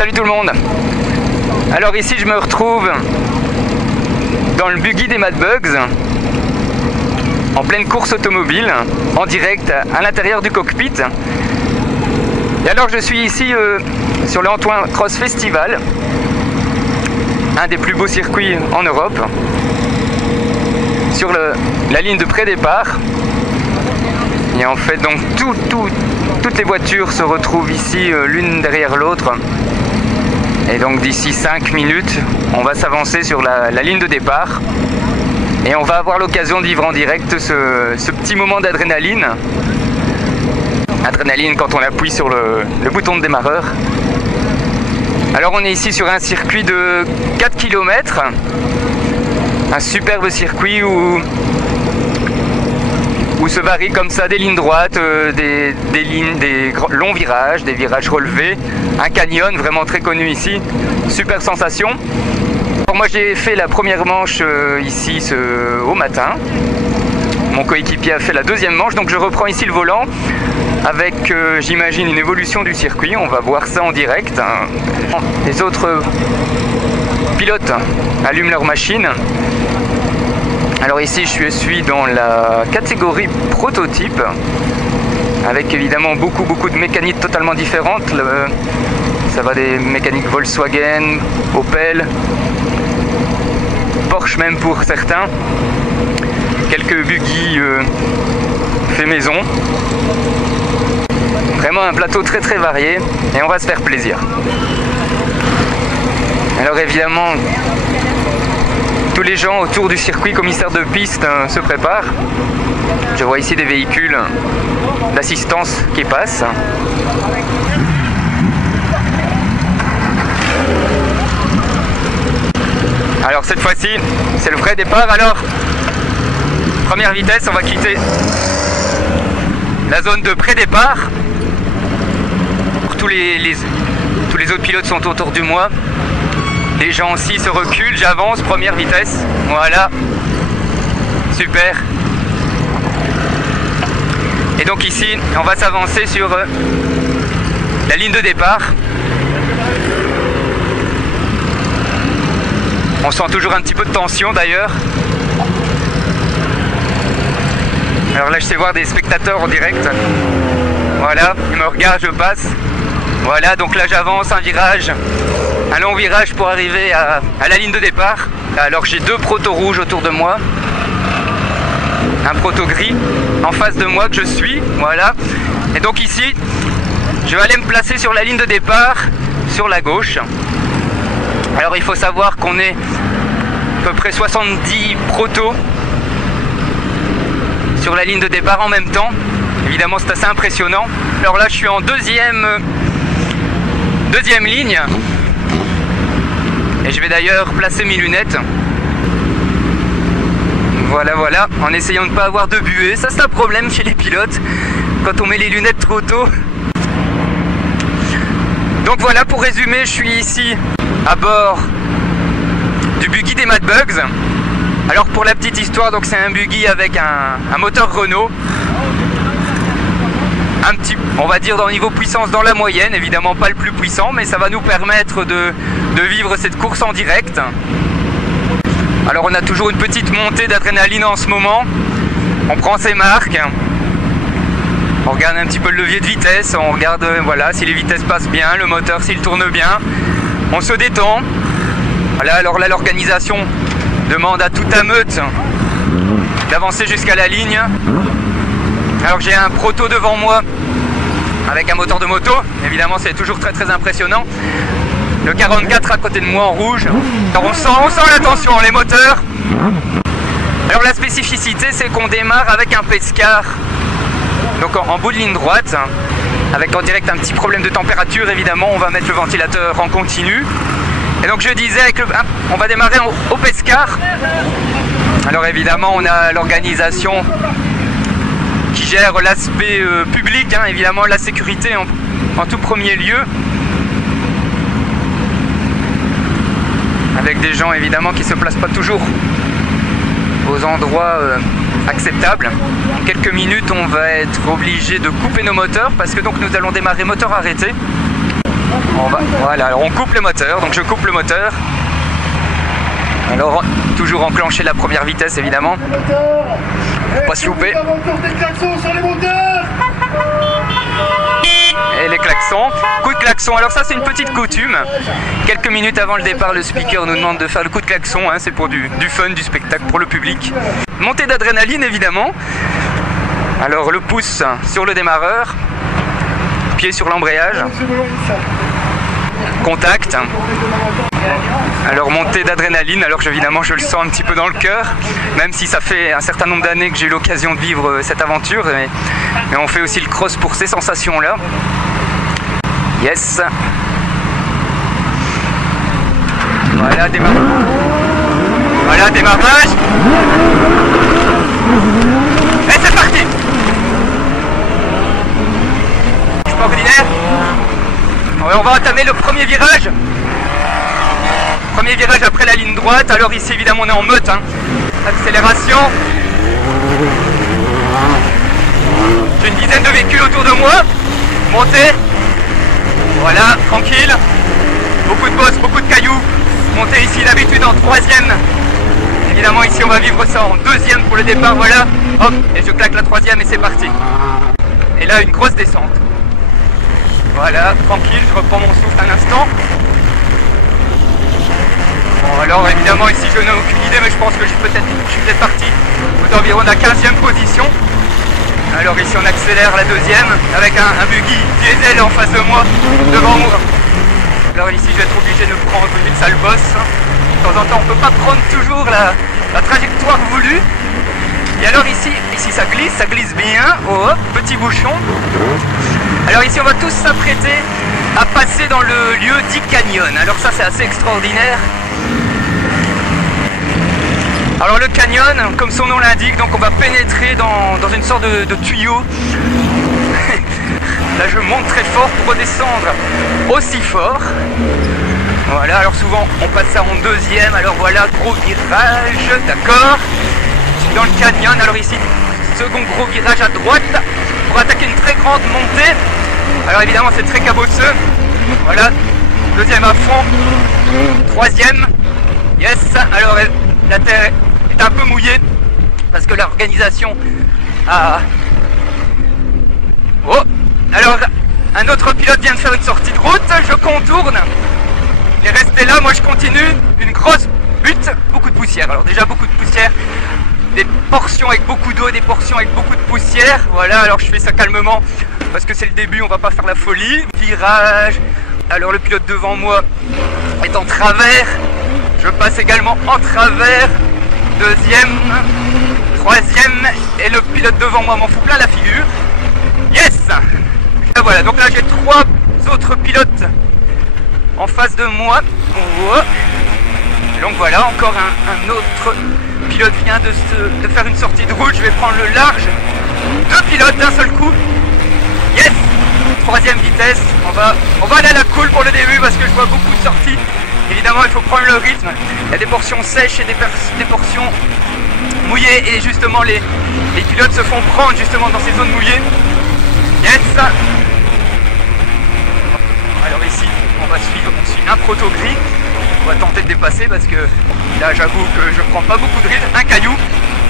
Salut tout le monde. Alors ici je me retrouve dans le buggy des Mad Bugs, en pleine course automobile, en direct à l'intérieur du cockpit. Et alors je suis ici sur le Antoine Cross Festival, un des plus beaux circuits en Europe, sur la ligne de pré-départ. Et en fait donc toutes les voitures se retrouvent ici l'une derrière l'autre. Et donc d'ici 5 minutes, on va s'avancer sur la ligne de départ. Et on va avoir l'occasion de vivre en direct ce petit moment d'adrénaline. Adrénaline quand on appuie sur le bouton de démarreur. Alors on est ici sur un circuit de 4 km. Un superbe circuit où se varient comme ça des lignes droites, des longs virages, des virages relevés, un canyon vraiment très connu ici, super sensation. Alors moi j'ai fait la première manche ici au matin, mon coéquipier a fait la deuxième manche, donc je reprends ici le volant avec j'imagine une évolution du circuit, on va voir ça en direct. Les autres pilotes allument leur machine. Alors ici je suis dans la catégorie prototype avec évidemment beaucoup de mécaniques totalement différentes. Ça va des mécaniques Volkswagen, Opel, Porsche même pour certains, quelques buggy fait maison. Vraiment un plateau très varié et on va se faire plaisir. Alors évidemment tous les gens autour du circuit commissaire de piste se préparent. Je vois ici des véhicules d'assistance qui passent. Alors cette fois-ci, c'est le vrai départ. Alors, première vitesse, on va quitter la zone de pré-départ. Tous les autres pilotes sont autour de moi. Les gens aussi se reculent, j'avance, première vitesse, voilà, super. Et donc ici, on va s'avancer sur la ligne de départ. On sent toujours un petit peu de tension d'ailleurs. Alors là, je sais voir des spectateurs en direct. Voilà, ils me regardent, je passe. Voilà, donc là j'avance, un long virage pour arriver à la ligne de départ. Alors j'ai deux protos rouges autour de moi, un proto gris en face de moi que je suis, voilà. Et donc ici, je vais aller me placer sur la ligne de départ, sur la gauche. Alors il faut savoir qu'on est à peu près 70 protos sur la ligne de départ en même temps. Évidemment c'est assez impressionnant. Alors là je suis en deuxième ligne. Et je vais d'ailleurs placer mes lunettes. Voilà, en essayant de ne pas avoir de buée. Ça c'est un problème chez les pilotes, quand on met les lunettes trop tôt. Donc voilà, pour résumer, je suis ici à bord du buggy des Mad Bugs. Alors pour la petite histoire, donc c'est un buggy avec un moteur Renault. Un petit, on va dire, dans le niveau puissance dans la moyenne, évidemment pas le plus puissant, mais ça va nous permettre de vivre cette course en direct. Alors on a toujours une petite montée d'adrénaline en ce moment, on prend ses marques, on regarde un petit peu le levier de vitesse, on regarde voilà, si les vitesses passent bien, le moteur s'il tourne bien, on se détend. Voilà, alors là l'organisation demande à toute la meute d'avancer jusqu'à la ligne. Alors j'ai un proto devant moi avec un moteur de moto, évidemment c'est toujours très impressionnant. Le 44 à côté de moi en rouge. Alors on sent la tension, les moteurs. Alors la spécificité c'est qu'on démarre avec un pescar, donc en bout de ligne droite, avec en direct un petit problème de température évidemment, on va mettre le ventilateur en continu. Et donc je disais, on va démarrer au pescar. Alors évidemment on a l'organisation qui gère l'aspect public, hein, évidemment la sécurité en tout premier lieu. Avec des gens évidemment qui ne se placent pas toujours aux endroits acceptables. En quelques minutes on va être obligé de couper nos moteurs parce que donc nous allons démarrer moteur arrêté. Voilà, alors on coupe le moteur, donc je coupe le moteur. Alors, toujours enclencher la première vitesse évidemment. Faut pas se louper. Et les klaxons. Coup de klaxon. Alors ça c'est une petite coutume. Quelques minutes avant le départ, le speaker nous demande de faire le coup de klaxon. Hein. C'est pour du fun, du spectacle pour le public. Montée d'adrénaline évidemment. Alors le pouce sur le démarreur. Pied sur l'embrayage. Contact. Alors montée d'adrénaline, alors évidemment je le sens un petit peu dans le cœur, même si ça fait un certain nombre d'années que j'ai eu l'occasion de vivre cette aventure, mais on fait aussi le cross pour ces sensations là. Yes. Voilà, démarrage. Voilà, démarrage. Et c'est parti. Extraordinaire. On va entamer le premier virage. Premier virage après la ligne droite. Alors ici évidemment on est en meute. Hein. Accélération. J'ai une dizaine de véhicules autour de moi. Montée. Voilà, tranquille. Beaucoup de bosses, beaucoup de cailloux. Montée ici d'habitude en troisième. Évidemment ici on va vivre ça en deuxième pour le départ. Voilà. Hop. Et je claque la troisième et c'est parti. Et là une grosse descente. Voilà, tranquille, je reprends mon souffle un instant. Bon, alors évidemment ici je n'ai aucune idée, mais je pense que je suis peut-être parti aux environs de la 15e position. Alors ici on accélère la deuxième avec un buggy diesel en face de moi, devant moi. Alors ici je vais être obligé de prendre une sale bosse. De temps en temps on ne peut pas prendre toujours la trajectoire voulue. Et alors ici ça glisse bien. Oh, petit bouchon. Alors ici on va tous s'apprêter à passer dans le lieu dit canyon. Alors ça c'est assez extraordinaire. Alors le canyon, comme son nom l'indique, donc on va pénétrer dans une sorte de tuyau. Là je monte très fort pour redescendre aussi fort. Voilà, alors souvent on passe ça en deuxième. Alors voilà, gros virage, d'accord. Dans le canyon, alors ici, second gros virage à droite pour attaquer une très grande montée. Alors évidemment c'est très cabosseux. Voilà, deuxième à fond, troisième, yes. Alors la terre est un peu mouillée parce que l'organisation a... Oh, alors un autre pilote vient de faire une sortie de route, je contourne. Il est resté là, moi je continue, une grosse butte, beaucoup de poussière. Alors déjà beaucoup de poussière. Des portions avec beaucoup d'eau, des portions avec beaucoup de poussière. Voilà, alors je fais ça calmement parce que c'est le début, on va pas faire la folie. Virage. Alors le pilote devant moi est en travers. Je passe également en travers. Deuxième, troisième. Et le pilote devant moi m'en fout plein la figure. Yes. Et voilà, donc là j'ai trois autres pilotes en face de moi. Oh. Donc voilà, encore un autre pilote vient de faire une sortie de route. Je vais prendre le large. Deux pilotes d'un seul coup. Yes. Troisième vitesse. On va aller à la cool pour le début parce que je vois beaucoup de sorties. Évidemment il faut prendre le rythme. Il y a des portions sèches et des portions mouillées. Et justement les pilotes se font prendre justement dans ces zones mouillées. Yes. Alors ici on suit un proto gris. On va tenter de dépasser parce que là j'avoue que je prends pas beaucoup de risques. Un caillou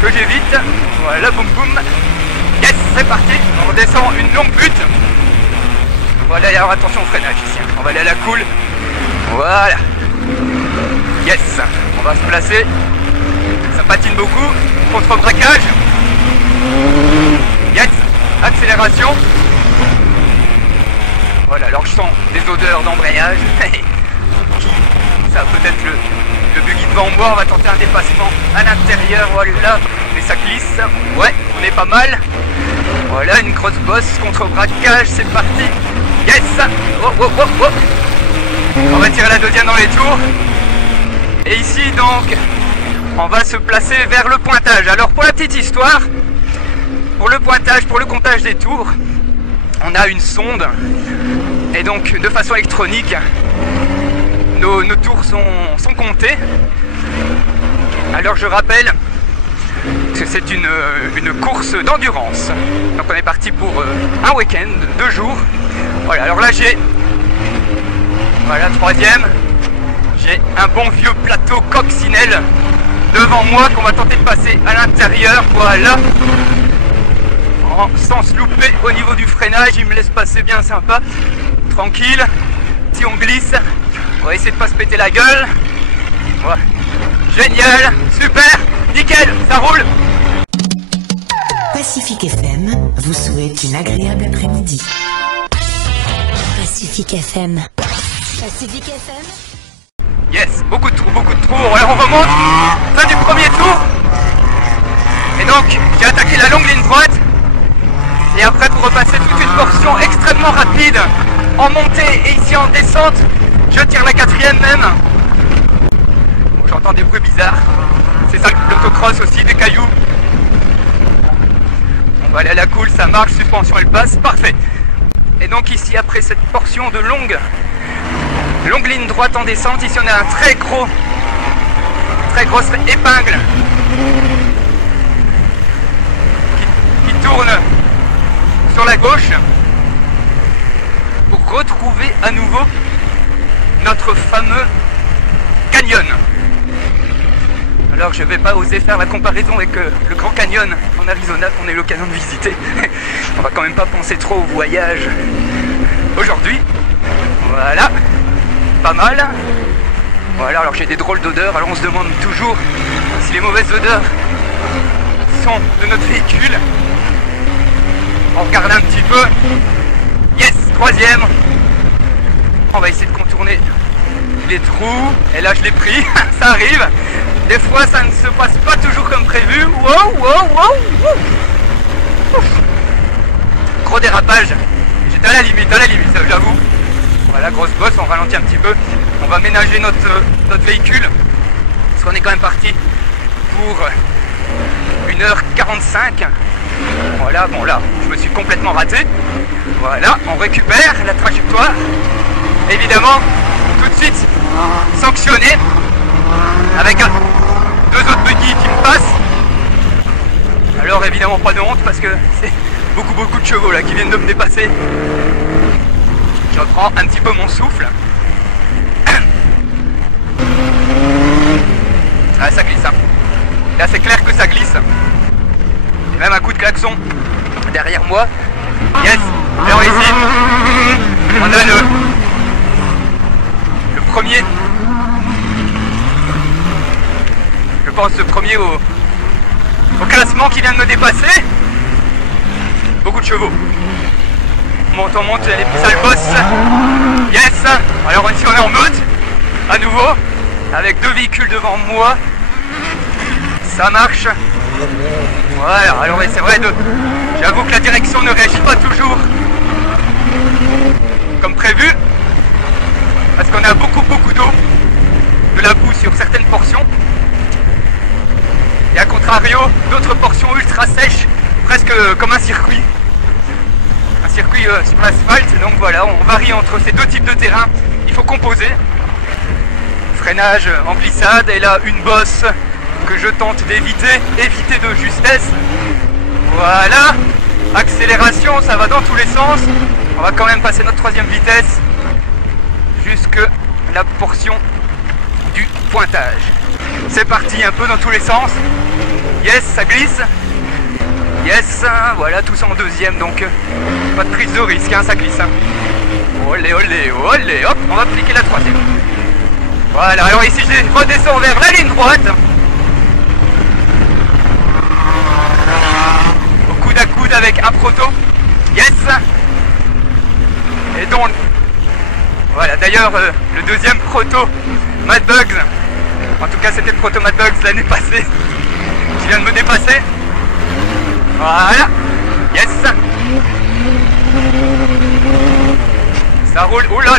que j'évite. Voilà, boum boum. Yes, c'est parti. On descend une longue butte. Voilà, alors attention au freinage ici. On va aller à la cool. Voilà. Yes, on va se placer. Ça patine beaucoup. Contre-braquage. Yes, accélération. Voilà, alors je sens des odeurs d'embrayage. Ça peut être le buggy devant moi. On va tenter un dépassement à l'intérieur. Voilà, mais ça glisse. Ouais, on est pas mal. Voilà, une grosse bosse contre braquage. C'est parti. Yes. Oh, oh, oh, oh. On va tirer la deuxième dans les tours. Et ici donc on va se placer vers le pointage. Alors pour la petite histoire, pour le pointage, pour le comptage des tours, on a une sonde. Et donc de façon électronique, nos tours sont comptés. Alors je rappelle que c'est une course d'endurance. Donc on est parti pour un week-end, 2 jours. Voilà, alors là j'ai Voilà, troisième. J'ai un bon vieux plateau coccinelle devant moi qu'on va tenter de passer à l'intérieur. Voilà. Sans se louper au niveau du freinage, il me laisse passer bien sympa. Tranquille. Si on glisse, on va essayer de pas se péter la gueule. Voilà. Génial, super, nickel, ça roule. Pacific FM vous souhaite une agréable après-midi. Pacific FM. Pacific FM. Yes, beaucoup de trous. Alors on remonte, fin du premier tour. Et donc, j'ai attaqué la longue ligne droite. Et après, pour repasser toute une portion extrêmement rapide en montée et ici en descente, je tire la quatrième même. Bon, j'entends des bruits bizarres. C'est ça l'autocross aussi, des cailloux. On va aller à la cool, ça marche, suspension elle passe, parfait. Et donc ici, après cette portion de longue ligne droite en descente, ici on a un très grosse épingle qui tourne sur la gauche pour retrouver à nouveau notre fameux canyon. Alors je vais pas oser faire la comparaison avec le Grand Canyon en Arizona qu'on a eu l'occasion de visiter. On va quand même pas penser trop au voyage aujourd'hui. Voilà, pas mal. Voilà, alors j'ai des drôles d'odeurs, alors on se demande toujours si les mauvaises odeurs sont de notre véhicule. On regarde un petit peu. Yes, troisième. On va essayer de contourner les trous. Et là je l'ai pris, ça arrive. Des fois ça ne se passe pas toujours comme prévu. Wow. Ouf. Gros dérapage. J'étais à la limite, j'avoue. Voilà, grosse bosse, on ralentit un petit peu. On va ménager notre véhicule. Parce qu'on est quand même parti pour 1h45. Voilà, bon là, je me suis complètement raté. Voilà, on récupère la trajectoire. Évidemment, tout de suite sanctionné avec deux autres buggy qui me passent. Alors évidemment pas de honte parce que c'est beaucoup de chevaux là qui viennent de me dépasser. Je reprends un petit peu mon souffle. Ah, ça glisse hein. Là c'est clair que ça glisse. Et même un coup de klaxon derrière moi. Yes. Alors ici on a le premier. Je pense le premier au classement qui vient de me dépasser. Beaucoup de chevaux. On monte les sales bosses. Yes. Alors ici on est en mode à nouveau avec deux véhicules devant moi. Ça marche. Voilà, alors c'est vrai, j'avoue que la direction ne réagit pas toujours comme prévu parce qu'on a beaucoup d'eau, de la boue sur certaines portions et à contrario d'autres portions ultra sèches, presque comme un circuit sur l'asphalte. Donc voilà, on varie entre ces deux types de terrain, il faut composer. Freinage en glissade et là une bosse que je tente éviter de justesse. Voilà, accélération, ça va dans tous les sens. On va quand même passer notre troisième vitesse jusque la portion du pointage. C'est parti, un peu dans tous les sens. Yes, ça glisse. Yes, voilà, tout ça en deuxième, donc pas de prise de risque, hein, ça glisse. Olé, hop, on va appliquer la troisième. Voilà, alors ici je redescends vers la ligne droite. Au coude à coude avec un proto. Yes. Et donc, voilà, d'ailleurs le deuxième proto Mad Bugs, en tout cas c'était le proto Mad Bugs l'année passée, qui vient de me dépasser. Voilà. Yes. Ça roule. Oh là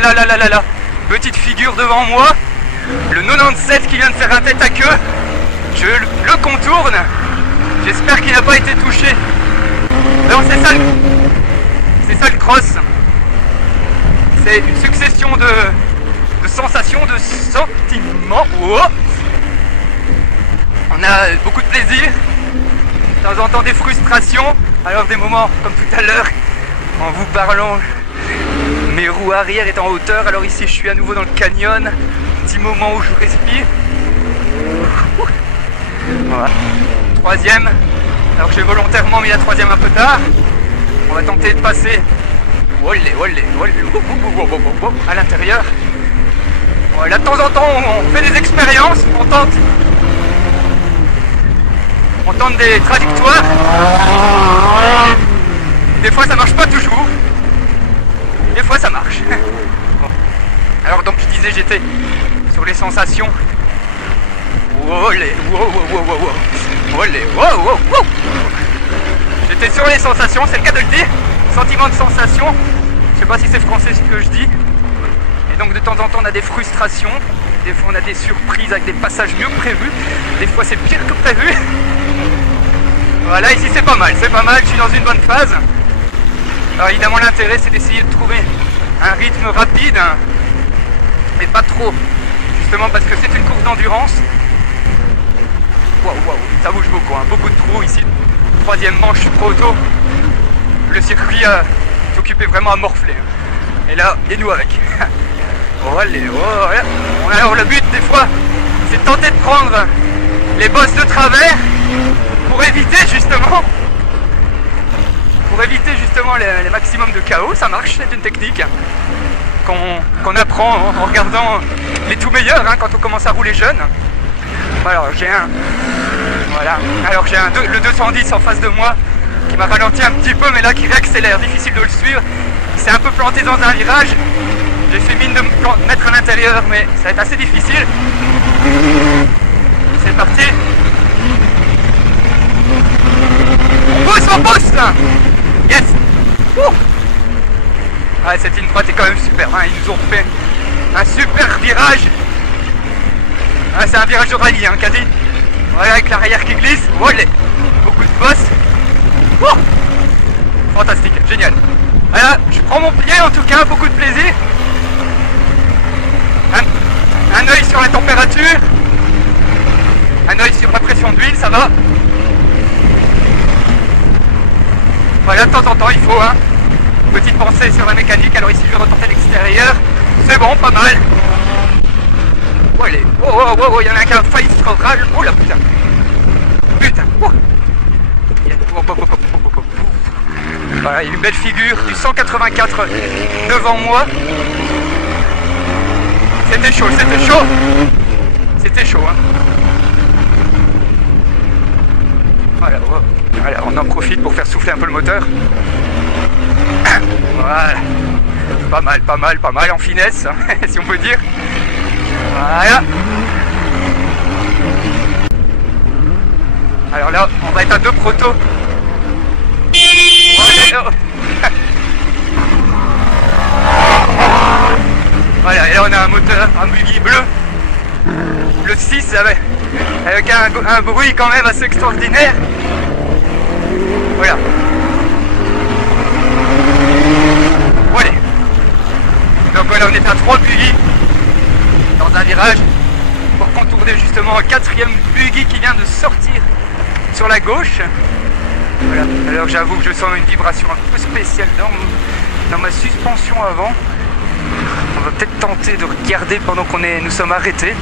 là. Petite figure devant moi. Le 97 qui vient de faire un tête à queue. Je le contourne. J'espère qu'il n'a pas été touché. Alors c'est ça le cross. C'est une succession de sensations, de sentiments. Oh. On a beaucoup de plaisir. De temps en temps des frustrations. Alors des moments comme tout à l'heure en vous parlant Mes roues arrière est en hauteur, alors ici je suis à nouveau dans le canyon. Petit moment où je respire. Voilà. Troisième, alors j'ai volontairement mis la troisième un peu tard. On va tenter de passer à l'intérieur. Voilà, de temps en temps on fait des expériences, on tente des trajectoires. Des fois ça marche pas toujours, des fois ça marche. Alors donc je disais, j'étais sur les sensations. J'étais sur les sensations, c'est le cas de le dire. Sentiment de sensation. Je sais pas si c'est français ce que je dis. Et donc de temps en temps on a des frustrations. Des fois on a des surprises avec des passages mieux que prévus. Des fois c'est pire que prévu. Voilà, ici c'est pas mal, je suis dans une bonne phase. Alors évidemment l'intérêt c'est d'essayer de trouver un rythme rapide, mais pas trop. Justement parce que c'est une course d'endurance. Waouh, ça bouge beaucoup, hein. Beaucoup de trous ici. Troisième manche trop auto. Le circuit est occupé vraiment à morfler. Et là, et nous avec. Alors le but des fois, c'est de tenter de prendre les bosses de travers pour éviter justement les maximums de chaos. Ça marche, c'est une technique qu'on apprend en regardant les tout meilleurs, hein, quand on commence à rouler jeune. Alors j'ai le 210 en face de moi qui m'a ralenti un petit peu, mais là qui réaccélère, difficile de le suivre. Il s'est un peu planté dans un virage. J'ai fait mine de me mettre à l'intérieur, mais ça va être assez difficile. C'est parti. On pousse là. Yes. Ouais, cette ligne droite est quand même super, hein. Ils nous ont fait un super virage. Ah, c'est un virage de rallye, hein, quasi. Voilà, avec l'arrière qui glisse. Voilà. Beaucoup de bosses. Fantastique, génial. Voilà, je prends mon pied en tout cas, beaucoup de plaisir. Un œil sur la température. Un œil sur la pression d'huile, ça va. Voilà, de temps en temps il faut, hein. Petite pensée sur la mécanique. Alors ici je vais retenter l'extérieur. C'est bon, pas mal. Il y en a un qui a failli se rage. Oh la putain. Voilà, il y a une belle figure du 184 devant moi. C'était chaud. Hein. Voilà, on en profite pour faire souffler un peu le moteur. Voilà. Pas mal en finesse, hein, si on peut dire. Voilà. Alors là, on va être à 2 protos. Voilà, et là on a un moteur, un buggy bleu. Le 6 avec un bruit quand même assez extraordinaire. Voilà. Donc voilà, on est à 3 buggy dans un virage pour contourner justement un 4e buggy qui vient de sortir sur la gauche. Voilà. Alors j'avoue que je sens une vibration un peu spéciale dans ma suspension avant. On va peut-être tenter de regarder pendant nous sommes arrêtés.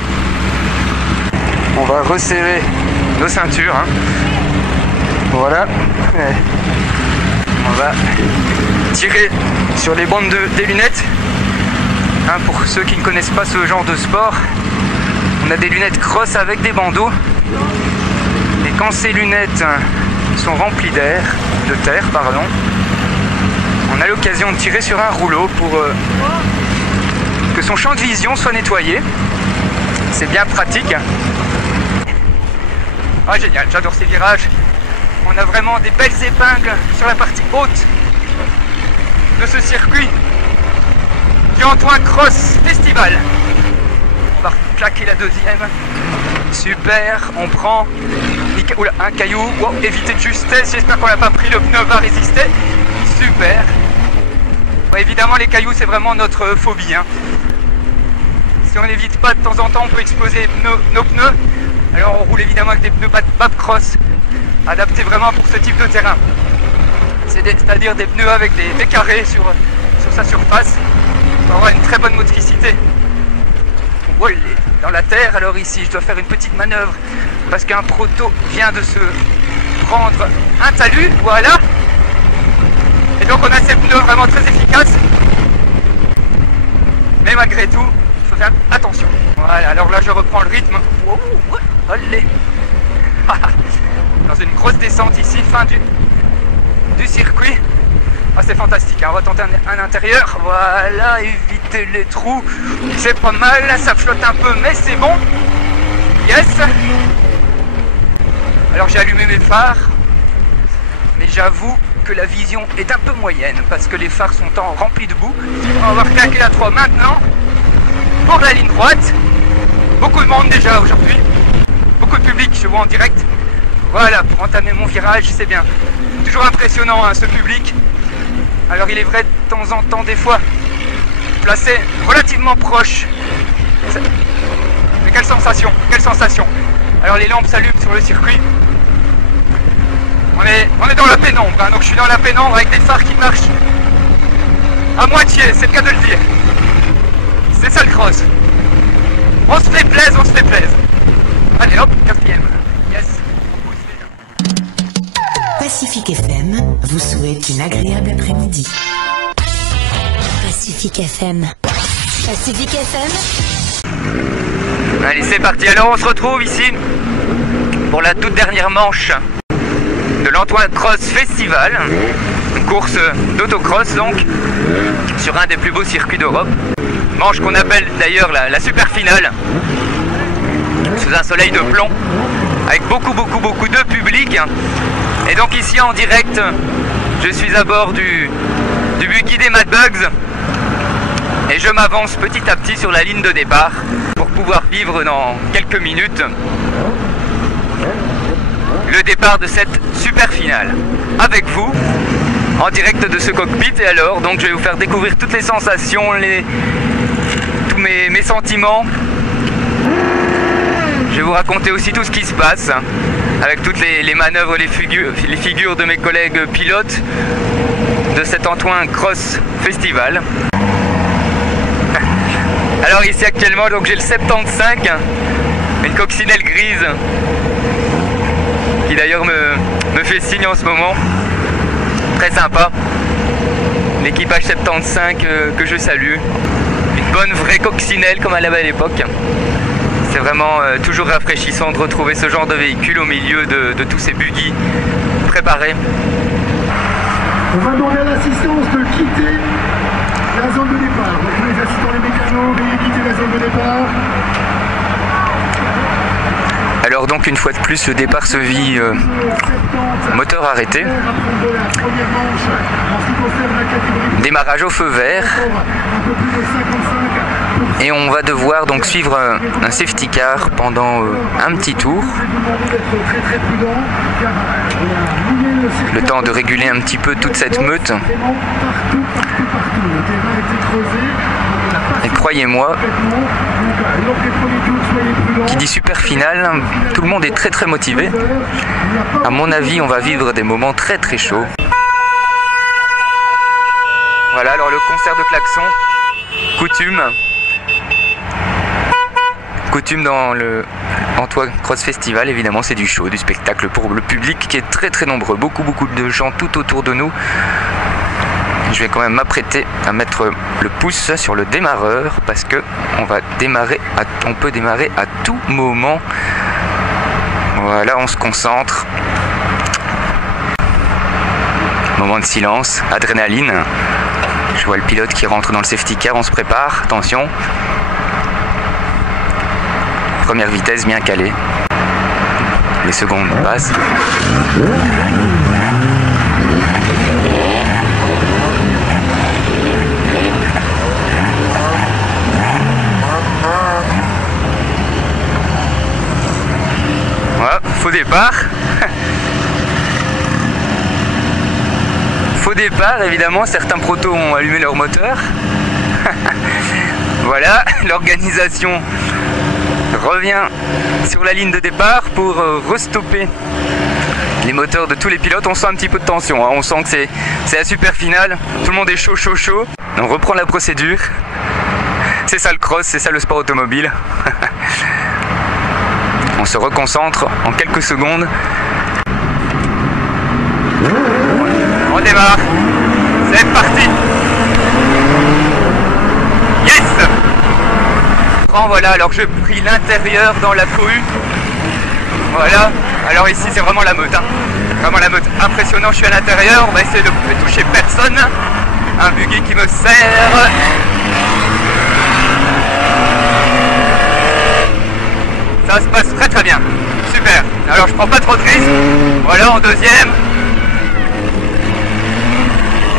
On va resserrer nos ceintures, hein. Voilà. On va tirer sur les bandes des lunettes. Hein, pour ceux qui ne connaissent pas ce genre de sport, on a des lunettes cross avec des bandeaux. Et quand ces lunettes sont remplies de terre, on a l'occasion de tirer sur un rouleau pour que son champ de vision soit nettoyé. C'est bien pratique. Ah, génial, j'adore ces virages. On a vraiment des belles épingles sur la partie haute de ce circuit du Antoine Cross Festival. On va claquer la deuxième. Super, on prend un caillou. Wow, éviter de justesse, j'espère qu'on n'a pas pris, le pneu va résister. Super. Ouais, évidemment les cailloux c'est vraiment notre phobie, hein. Si on n'évite pas de temps en temps on peut exploser nos pneus. Alors on roule évidemment avec des pneus Babcross adaptés vraiment pour ce type de terrain. C'est-à-dire des pneus avec des carrés sur sa surface. pour avoir une très bonne motricité. Voilà, dans la terre, alors ici je dois faire une petite manœuvre parce qu'un proto vient de se prendre un talus, voilà. Et donc on a ces pneus vraiment très efficaces. Mais malgré tout, il faut faire attention. Voilà, alors là je reprends le rythme. Wow, allez. Dans une grosse descente ici, fin du circuit. Ah, c'est fantastique, hein. On va tenter un intérieur. Voilà, éviter les trous. C'est pas mal, ça flotte un peu, mais c'est bon. Yes. Alors j'ai allumé mes phares, mais j'avoue que la vision est un peu moyenne parce que les phares sont remplis de boue. On va reclaquer la 3 maintenant pour la ligne droite. Beaucoup de monde déjà aujourd'hui, beaucoup de public, je vois en direct. Voilà, pour entamer mon virage, c'est bien. Toujours impressionnant, hein, ce public. Alors il est vrai de temps en temps, des fois, placé relativement proche. Mais quelle sensation, quelle sensation. Alors les lampes s'allument sur le circuit. On est dans la pénombre, hein, donc je suis dans la pénombre avec des phares qui marchent à moitié, c'est le cas de le dire. C'est ça le cross. On se fait plaisir, on se fait plaisir. Allez hop, 4e. Yes. Pacifique FM vous souhaite une agréable après-midi. Pacifique FM. Pacifique FM. Allez, c'est parti. Alors on se retrouve ici pour la toute dernière manche de l'Antoine Cross Festival. Une course d'autocross donc sur un des plus beaux circuits d'Europe. Manche qu'on appelle d'ailleurs la super finale. Sous un soleil de plomb avec beaucoup de public. Et donc ici en direct, je suis à bord du buggy des Mad Bugs et je m'avance petit à petit sur la ligne de départ pour pouvoir vivre dans quelques minutes le départ de cette super finale avec vous en direct de ce cockpit. Et alors donc je vais vous faire découvrir toutes les sensations, tous mes sentiments. Je vais vous raconter aussi tout ce qui se passe avec toutes les manœuvres, les figures de mes collègues pilotes de cet Antoine Cross Festival. Alors ici actuellement donc j'ai le 75, une coccinelle grise qui d'ailleurs me fait signe en ce moment. Très sympa. L'équipage 75 que je salue. Une bonne vraie coccinelle comme à la belle époque. C'est vraiment toujours rafraîchissant de retrouver ce genre de véhicule au milieu de tous ces buggy préparés. On va demander à l'assistance de quitter la zone de départ. Donc les assistants, les mécanos, veuillez quitter la zone de départ. Alors donc une fois de plus le départ se vit moteur arrêté. Démarrage au feu vert. Et on va devoir donc suivre un safety car pendant un petit tour. Le temps de réguler un petit peu toute cette meute. Et croyez-moi, qui dit super finale, tout le monde est très motivé. À mon avis, on va vivre des moments très chauds. Voilà, alors le concert de klaxon, coutume dans le Antoine Cross Festival, évidemment c'est du show, du spectacle pour le public qui est très nombreux, beaucoup de gens tout autour de nous. Je vais quand même m'apprêter à mettre le pouce sur le démarreur parce que on peut démarrer à tout moment. Voilà, on se concentre. Moment de silence, adrénaline. Je vois le pilote qui rentre dans le safety car, on se prépare, attention. Première vitesse bien calée. Les secondes passent. Voilà, faux départ. Faux départ, évidemment, certains protos ont allumé leur moteur. Voilà, l'organisation revient sur la ligne de départ pour restopper les moteurs de tous les pilotes. On sent un petit peu de tension, hein. On sent que c'est la super finale, tout le monde est chaud. On reprend la procédure. C'est ça le cross, c'est ça le sport automobile. On se reconcentre en quelques secondes. On démarre. C'est parti. Yes. Voilà, alors je pris l'intérieur dans la cohue. Voilà, alors ici c'est vraiment la meute, hein. Vraiment la meute. Impressionnant, je suis à l'intérieur, on va essayer de ne toucher personne. Un buggy qui me sert. Ça se passe très très bien. Super. Alors je prends pas trop de risques. Voilà, en deuxième.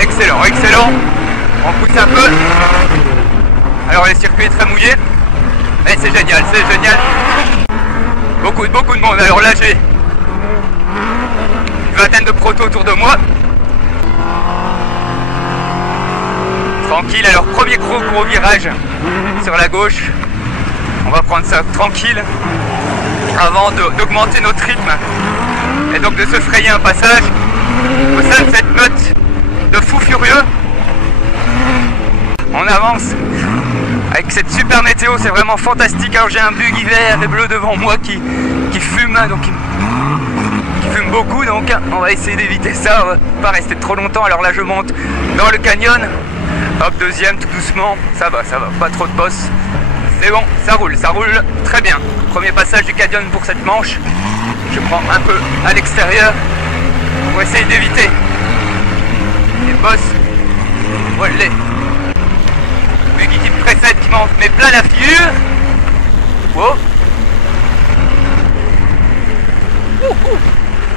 Excellent, excellent. On pousse un peu. Alors le circuit est très mouillé. Mais c'est génial, c'est génial. Beaucoup de monde. Alors là j'ai une vingtaine de protos autour de moi. Tranquille, alors premier gros virage sur la gauche. On va prendre ça tranquille avant d'augmenter notre rythme et donc de se frayer un passage au sein de cette meute de fous furieux. On avance avec cette super météo, c'est vraiment fantastique. Alors j'ai un buggy vert et bleu devant moi qui fume, donc qui fume beaucoup, donc on va essayer d'éviter ça, on va pas rester trop longtemps. Alors là je monte dans le canyon, hop, deuxième tout doucement, ça va, pas trop de boss. C'est bon, ça roule très bien. Premier passage du canyon pour cette manche. Je prends un peu à l'extérieur pour essayer d'éviter les boss. Voilà. Buggy qui me précède, qui m'en met plein la figure. Wow.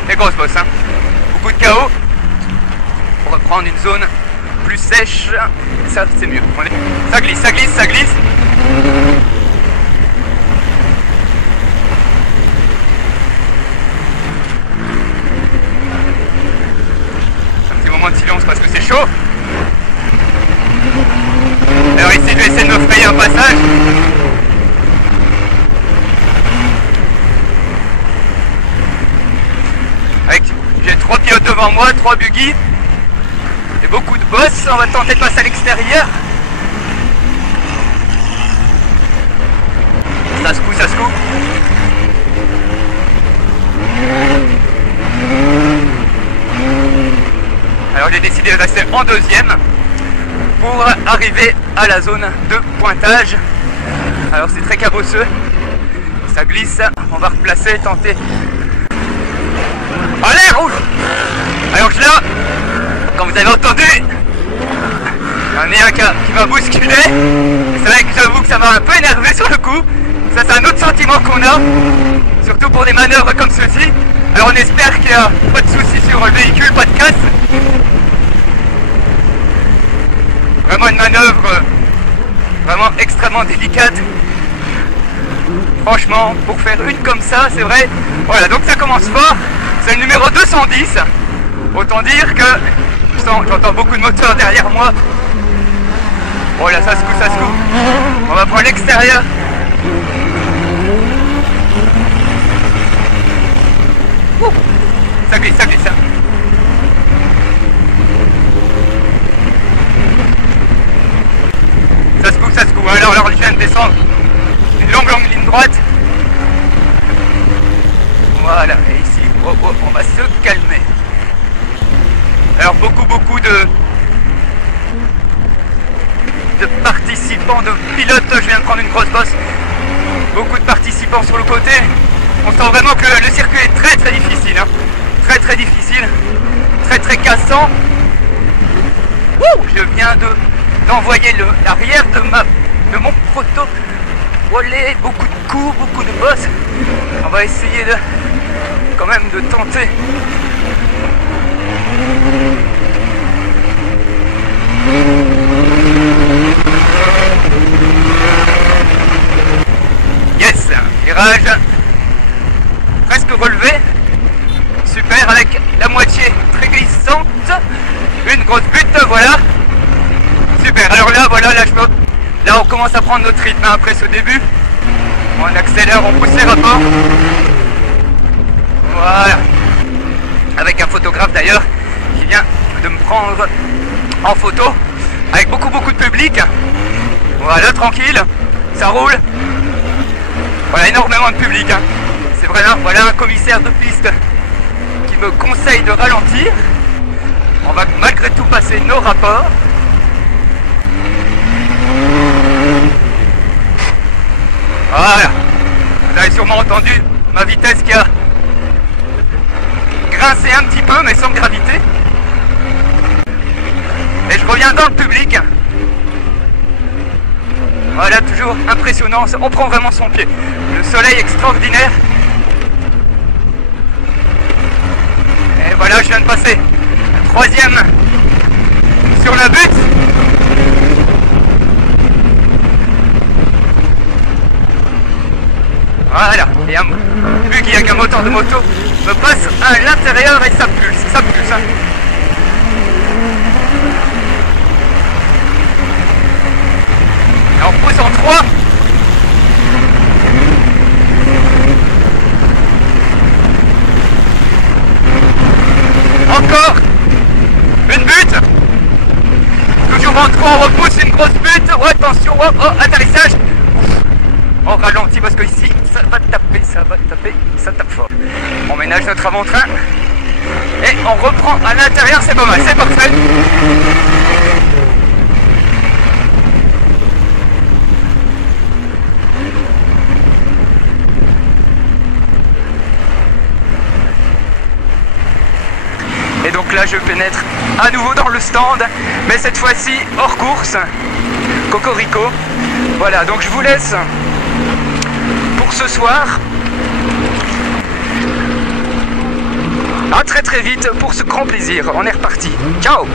Les grosses boss, hein. Beaucoup de chaos. Pour reprendre une zone plus sèche, ça c'est mieux. Ça glisse. Un petit moment de silence parce que c'est chaud. Alors ici je vais essayer de me frayer un passage. J'ai 3 pilotes devant moi, 3 buggy. Et beaucoup de boss, on va tenter de passer à l'extérieur. Ça se coud. Alors j'ai décidé de rester en deuxième pour arriver à la zone de pointage. Alors c'est très cabosseux, ça glisse, on va replacer, tenter. Allez, rouge. Alors là, comme vous avez entendu, il y en a un qui m'a bousculé. C'est vrai que j'avoue que ça m'a un peu énervé sur le coup. Ça c'est un autre sentiment qu'on a, surtout pour des manœuvres comme ceci. Alors on espère qu'il n'y a pas de soucis sur le véhicule, pas de casse. Vraiment une manœuvre vraiment extrêmement délicate. Franchement, pour faire une comme ça, c'est vrai. Voilà, donc ça commence fort. C'est le numéro 210. Autant dire que j'entends beaucoup de moteurs derrière moi. Voilà, ça se coud. On va prendre l'extérieur. Ça glisse. Ça se coud. Alors je viens de descendre une longue ligne droite. Voilà, et ici, on va se calmer. Alors beaucoup de participants, de pilotes, je viens de prendre une grosse bosse. Beaucoup de participants sur le côté. On sent vraiment que le circuit est très difficile, hein. Très difficile, très cassant. Je viens d'envoyer l'arrière de mon proto. Olé, beaucoup de coups, beaucoup de bosses. On va essayer quand même de tenter. Yes, virage presque relevé. Super, avec la moitié très glissante. Une grosse butte, voilà. Super, alors là, là on commence à prendre notre rythme, hein, après ce début. On accélère, on pousse les rapports. Voilà. Avec un photographe d'ailleurs qui vient de me prendre en photo. Avec beaucoup de public. Voilà, tranquille, ça roule. Voilà, énormément de public, hein. C'est vrai, là, voilà un commissaire de piste qui me conseille de ralentir. On va malgré tout passer nos rapports. Voilà. Vous avez sûrement entendu ma vitesse qui a grincé un petit peu, mais sans gravité. Et je reviens dans le public. Voilà, toujours impressionnant. On prend vraiment son pied. Le soleil extraordinaire. Et voilà, je viens de passer. Troisième sur le but. Voilà, et vu qu'il n'y a qu'un moteur de moto, me passe à l'intérieur et ça pulse, hein. Et on pousse en 3. Encore une butte. Toujours en 3, on repousse une grosse butte. Oh, attention, oh, atterrissage. On ralentit parce que ici, ça va taper, ça tape fort. On ménage notre avant-train. Et on reprend à l'intérieur, c'est pas mal, c'est parfait. Et donc là, je pénètre à nouveau dans le stand, mais cette fois-ci hors course. Cocorico. Voilà, donc je vous laisse pour ce soir. À très très vite pour ce grand plaisir. On est reparti. Ciao!